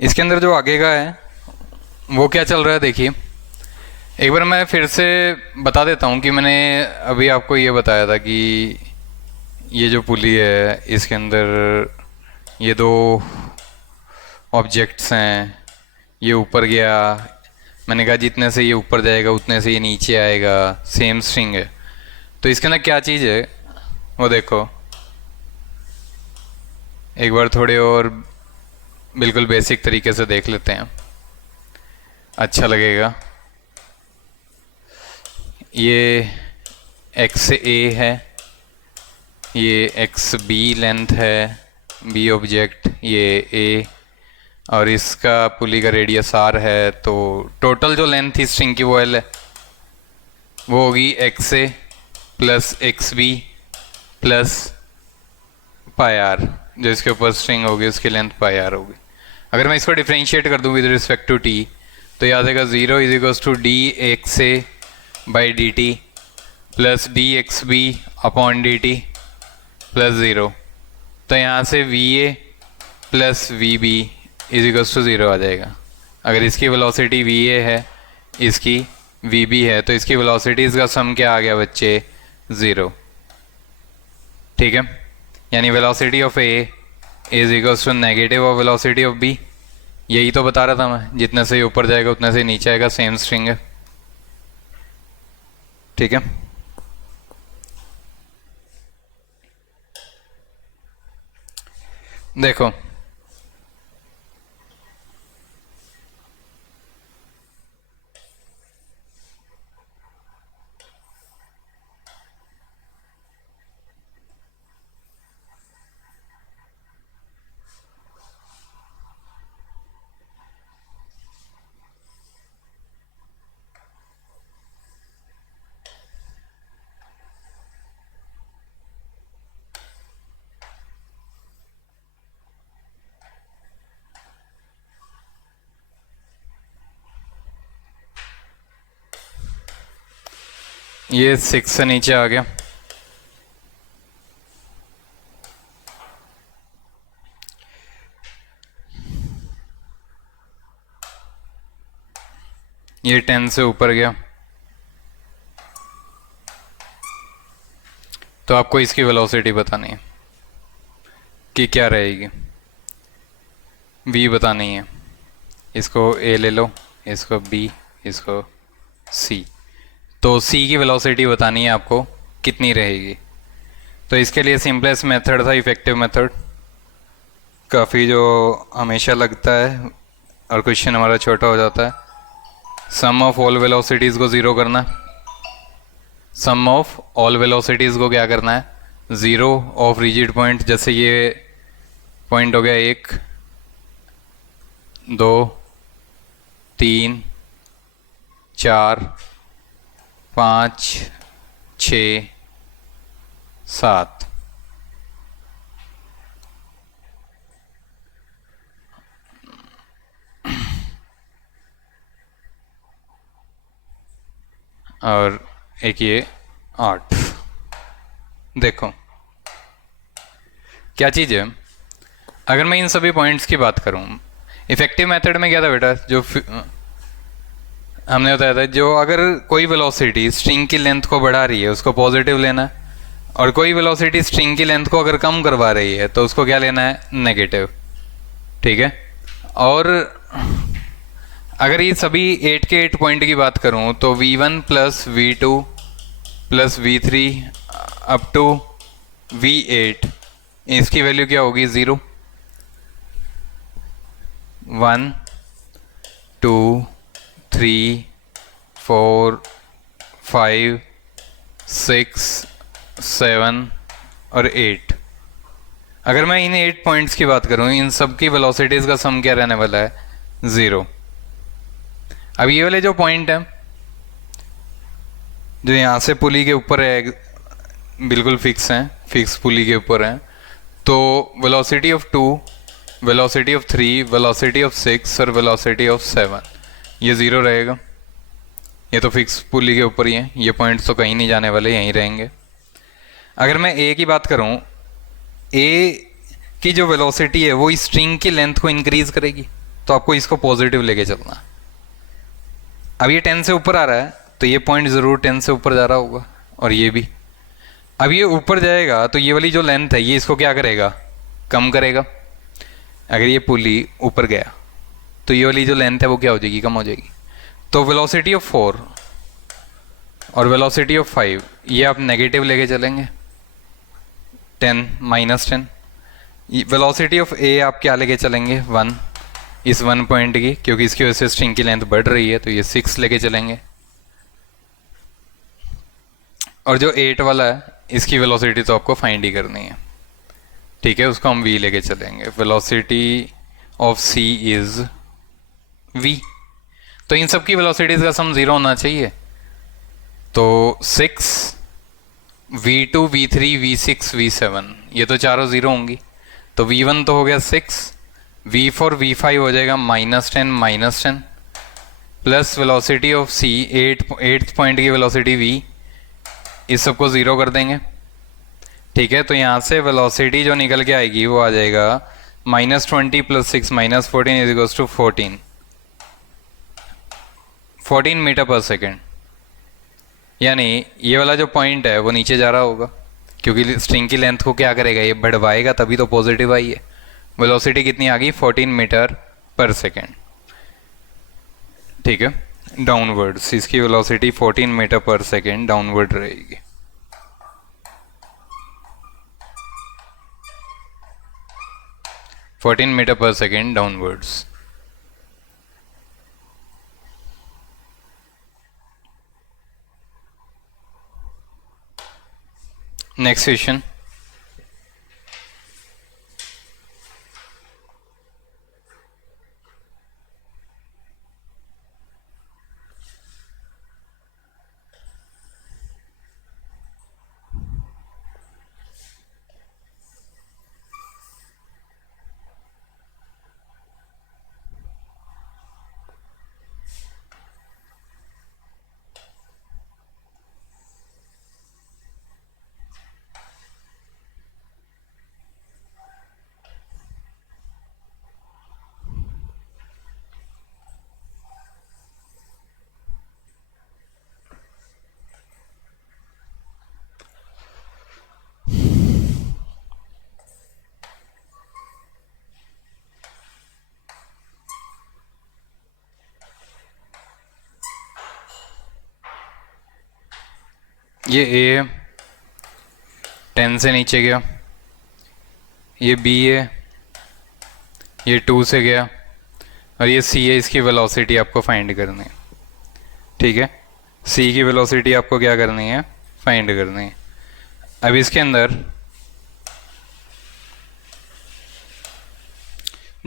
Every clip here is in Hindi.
इसके अंदर जो आगे का है वो क्या चल रहा है देखिए। एक बार मैं फिर से बता देता हूँ कि मैंने अभी आपको ये बताया था कि ये जो पुली है इसके अंदर ये दो ऑब्जेक्ट्स हैं। ये ऊपर गया, मैंने कहा जितने से ये ऊपर जाएगा उतने से ये नीचे आएगा, सेम स्ट्रिंग है। तो इसके अंदर क्या चीज़ है वो देखो एक बार थोड़े और बिल्कुल बेसिक तरीके से देख लेते हैं, अच्छा लगेगा। ये एक्स ए है, ये एक्स बी लेंथ है, बी ऑब्जेक्ट, ये ए, और इसका पुली का रेडियस आर है। तो टोटल जो लेंथ थी स्ट्रिंग की वो एल है, वो होगी x A plus x B plus pi r. जो इसके ऊपर स्ट्रिंग होगी उसकी लेंथ पाई आर होगी। अगर मैं इसको डिफ्रेंशिएट कर दूँ विद रिस्पेक्ट टू टी तो याद आएगा 0 is equals to d x A by d t plus d x B upon d t plus 0। तो यहाँ से v A plus v B is equals to 0 आ जाएगा। अगर इसकी वेलोसिटी वी ए है, इसकी वी बी है, तो इसकी वेलोसिटीज़ का सम क्या आ गया बच्चे? 0। ठीक है, यानी velocity of A is equals to negative of velocity of B. यही तो बता रहा था मैं, जितने से ऊपर जाएगा उतने से नीचे आएगा, सेम स्ट्रिंग है। ठीक है, देखो ये 6 से नीचे आ गया। ये 10 से ऊपर गया। तो आपको इसकी वेलोसिटी बतानी है कि क्या रहेगी, v बतानी है। इसको a ले लो, इसको b, इसको c। तो c की वेलोसिटी बतानी है आपको कितनी रहेगी। तो इसके लिए सिंपलेस्ट मेथड था इफेक्टिव मेथड, काफ़ी जो हमेशा लगता है और क्वेश्चन हमारा छोटा हो जाता है। सम ऑफ ऑल वेलोसिटीज़ को ज़ीरो करना, सम ऑफ ऑल वेलोसिटीज़ को क्या करना है? Zero of rigid point. जैसे ये पॉइंट हो गया 1 2 3 4 5 6 7। और एक ये 8। देखो क्या चीज़ है, अगर मैं इन सभी पॉइंट्स की बात करूं, इफेक्टिव मेथड में क्या था बेटा, जो हमने बताया था, जो अगर कोई वेलोसिटी स्ट्रिंग की लेंथ को बढ़ा रही है उसको पॉजिटिव लेना है, और कोई वेलोसिटी स्ट्रिंग की लेंथ को अगर कम करवा रही है तो उसको क्या लेना है? नेगेटिव। ठीक है, और अगर ये सभी 8 के 8 पॉइंट की बात करूं तो v1 plus v2 plus v3 up to v8, इसकी वैल्यू क्या होगी? 0 1 2 3 4 5 6 7 और 8। अगर मैं इन 8 पॉइंट्स की बात करूं, इन सब की वेलोसिटीज़ का सम क्या रहने वाला है? 0। अब ये वाले जो पॉइंट हैं जो यहाँ से पुली के ऊपर है, बिल्कुल फिक्स हैं, फिक्स पुली के ऊपर हैं, तो velocity of 2, velocity of 3, velocity of 6 और वेलोसिटी ऑफ 7 ये 0 रहेगा। ये तो फिक्स पुली के ऊपर ही है, ये पॉइंट्स तो कहीं नहीं जाने वाले, यहीं रहेंगे। अगर मैं ए की बात करूं, ए की जो वेलोसिटी है वो इस स्ट्रिंग की लेंथ को इंक्रीज करेगी, तो तो आपको इसको पॉजिटिव लेके चलना है। अब ये 10 से ऊपर आ रहा है तो ये पॉइंट ज़रूर 10 से ऊपर जा रहा होगा, और ये भी। अब ये ऊपर जाएगा तो ये वाली जो लेंथ है ये इसको क्या करेगा, कम करेगा। अगर ये पुली ऊपर गया तो ये वाली जो लेंथ है वो क्या हो जाएगी, कम हो जाएगी। तो वेलोसिटी ऑफ 4 और वेलोसिटी ऑफ 5 ये आप नेगेटिव लेके चलेंगे, 10 -10। वेलोसिटी ऑफ ए आप क्या लेके चलेंगे, 1, इस 1 पॉइंट की, क्योंकि इसकी वजह से स्ट्रिंग की लेंथ बढ़ रही है तो ये 6 लेके चलेंगे। और जो 8 वाला है इसकी वेलोसिटी तो आपको फाइंड ही करनी है, ठीक है, उसको हम v लेके चलेंगे। Velocity of c is v। तो इन सब की वेलोसिटीज का सम 0 होना चाहिए। तो 6, v2, v3, v6, v7 ये तो चारों 0 होंगी। तो v1 तो हो गया 6, v4, v5 हो जाएगा -10 -10, plus velocity of c 8th point की वेलोसिटी v, इस सबको 0 कर देंगे, ठीक है। तो यहाँ से वेलोसिटी जो निकल के आएगी वो आ जाएगा -20 + 6 -14 = 14 मीटर पर सेकेंड। यानी ये वाला जो पॉइंट है वो नीचे जा रहा होगा, क्योंकि स्ट्रिंग की लेंथ को क्या करेगा, ये बढ़वाएगा, तभी तो पॉजिटिव आई है। वेलोसिटी कितनी आ गई, 14 मीटर पर सेकेंड, ठीक है, डाउनवर्ड्स। इसकी वेलोसिटी 14 मीटर पर सेकेंड डाउनवर्ड रहेगी। मीटर पर सेकेंड डाउनवर्ड्स। नेक्स्ट क्वेश्चन, ये ए 10 से नीचे गया, ये बी है, ये 2 से गया, और ये सी है। इसकी वेलोसिटी आपको फाइंड करनी है, ठीक है। सी की वेलोसिटी आपको क्या करनी है, फाइंड करनी है। अब इसके अंदर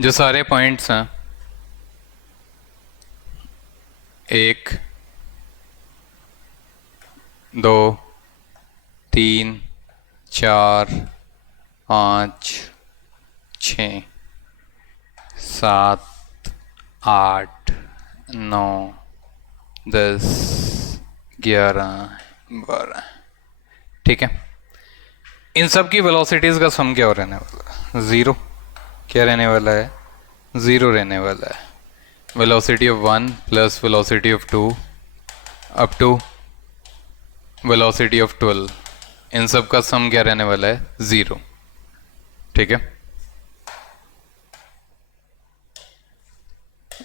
जो सारे पॉइंट्स हैं, 1 2 3 4 5 6 7 8 9 10 11 12, ठीक है। इन सब की वेलोसिटीज़ का सम क्या रहने वाला है, 0। क्या रहने वाला है, 0 रहने वाला है। Velocity of 1 plus velocity of 2 up to velocity of 12, इन सब का सम क्या रहने वाला है, 0, ठीक है।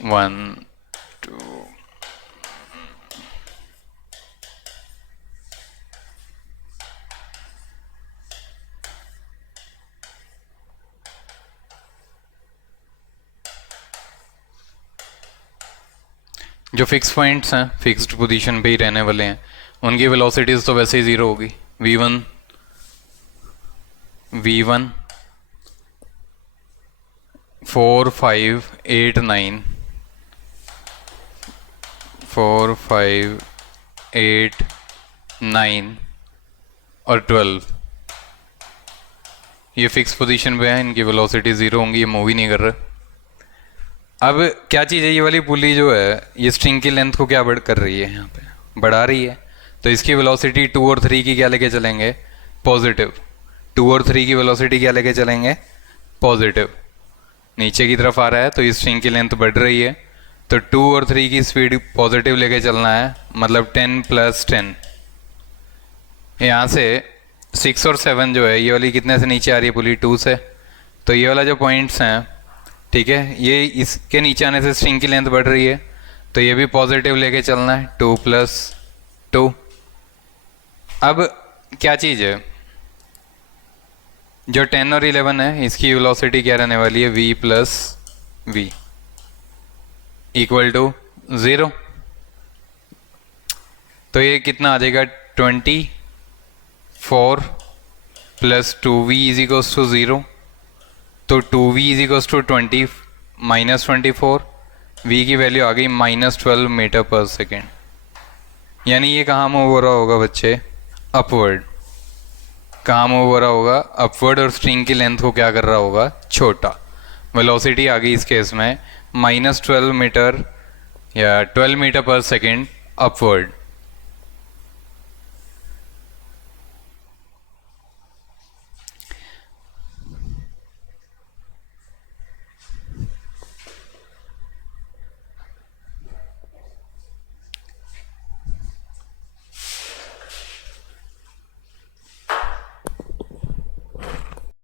1 2 जो फिक्स पॉइंट्स हैं, फिक्स्ड पोजीशन पे ही रहने वाले हैं, उनकी वेलोसिटीज़ तो वैसे ही 0 होगी। v1 4 5 8 9 4 5 8 9 और 12, ये फिक्स पोजीशन पे है, इनकी वेलोसिटी 0 होंगी, ये मूव ही नहीं कर रहे। अब क्या चीज़ है, ये वाली पुली जो है ये स्ट्रिंग की लेंथ को क्या कर रही है, यहाँ पे बढ़ा रही है। तो इसकी वेलोसिटी 2 और 3 की क्या लेके चलेंगे, पॉजिटिव। 2 और 3 की वेलोसिटी क्या लेके चलेंगे, पॉजिटिव। नीचे की तरफ आ रहा है तो इस स्ट्रिंग की लेंथ बढ़ रही है, तो 2 और 3 की स्पीड पॉजिटिव लेके चलना है, मतलब 10 + 10। यहाँ से 6 और 7 जो है ये वाली कितने से नीचे आ रही है पुली? 2 से। तो ये वाला जो पॉइंट्स हैं, ठीक है, ये इसके नीचे आने से स्ट्रिंग की लेंथ बढ़ रही है, तो ये भी पॉजिटिव लेके चलना है, 2 + 2। अब क्या चीज़ है, जो 10 और 11 है इसकी वेलोसिटी क्या रहने वाली है? v + v = 0। तो ये कितना आ जाएगा? 24 + 2v = 0। तो 2v = 20 - 24, v की वैल्यू आ गई -12 मीटर/सेकेंड। यानी ये कहाँ मूव हो रहा होगा बच्चे? अपवर्ड। कहाँ मूव हो रहा होगा? अपवर्ड। और स्ट्रिंग की लेंथ को क्या कर रहा होगा? छोटा। वेलोसिटी आ गई इस केस में -12 मीटर या 12 मीटर/सेकेंड अपवर्ड।